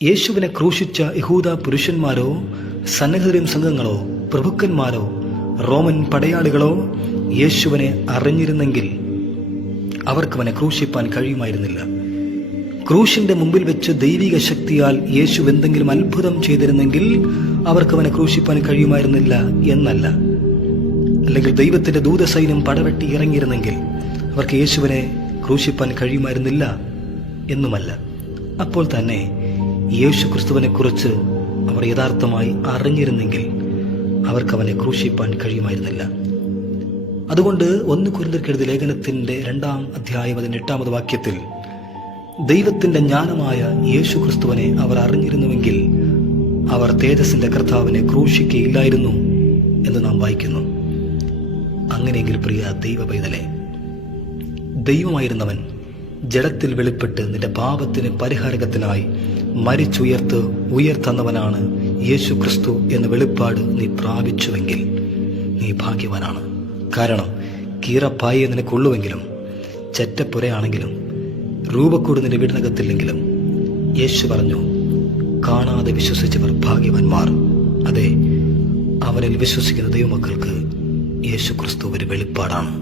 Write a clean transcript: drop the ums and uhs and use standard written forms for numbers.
യേശുവിനെ ക്രൂശിച്ച യഹൂദ പുരുഷന്മാരോ സന്നദ്ധരും സംഘങ്ങളോ പ്രഭുക്കന്മാരോ റോമൻ പടയാളികളോ യേശുവിനെ അറിഞ്ഞിരുന്നെങ്കിൽ അവർക്കവനെ ക്രൂശിപ്പാൻ കഴിയുമായിരുന്നില്ല. ക്രൂശിന്റെ മുമ്പിൽ വെച്ച് ദൈവിക ശക്തിയാൽ യേശു എന്തെങ്കിലും അത്ഭുതം ചെയ്തിരുന്നെങ്കിൽ അവർക്കവനെ ക്രൂശിപ്പാൻ കഴിയുമായിരുന്നില്ല എന്നല്ല. അല്ലെങ്കിൽ ദൈവത്തിന്റെ ദൂതസൈന്യം പടവെട്ടി ഇറങ്ങിയിരുന്നെങ്കിൽ അവർക്ക് യേശുവിനെ ക്രൂശിപ്പാൻ കഴിയുമായിരുന്നില്ല എന്നുമല്ല. അപ്പോൾ തന്നെ യേശു ക്രിസ്തുവിനെ കുറിച്ച് അവർ യഥാർത്ഥമായി അറിഞ്ഞിരുന്നെങ്കിൽ അവർക്കവനെ ക്രൂശിപ്പാൻ കഴിയുമായിരുന്നില്ല. അതുകൊണ്ട് 1 കൊരിന്ത്യർക്കെഴുതിയ ലേഖനത്തിന്റെ 2-ാം അധ്യായം 8-ാമത് വാക്യത്തിൽ ദൈവത്തിന്റെ ജ്ഞാനമായ യേശു ക്രിസ്തുവിനെ അവർ അറിഞ്ഞിരുന്നുവെങ്കിൽ അവർ തേജസ്സിന്റെ കർത്താവിനെ ക്രൂശിക്കുകയില്ലായിരുന്നു എന്ന് നാം വായിക്കുന്നു. അങ്ങനെയെങ്കിൽ പ്രിയ ദൈവ പൈതലേ, ദൈവമായിരുന്നവൻ ജഡത്തിൽ വെളിപ്പെട്ട് നിന്റെ പാപത്തിന് പരിഹാരകത്തിനായി ഉയർത്തന്നവനാണ് യേശു ക്രിസ്തു എന്ന വെളിപ്പാട് നീ പ്രാപിച്ചുവെങ്കിൽ നീ ഭാഗ്യവാനാണ്. കാരണം കീറപ്പായെ നിനക്കുള്ളുവെങ്കിലും ചെറ്റപ്പുരയാണെങ്കിലും രൂപക്കൂട് നിന്റെ വീടിനകത്തില്ലെങ്കിലും യേശു പറഞ്ഞു, കാണാതെ വിശ്വസിച്ചവർ ഭാഗ്യവാന്മാർ. അതെ, അവനിൽ വിശ്വസിക്കുന്ന ദൈവമക്കൾക്ക് യേശു ക്രിസ്തു ഒരു വെളിപ്പാടാണ്.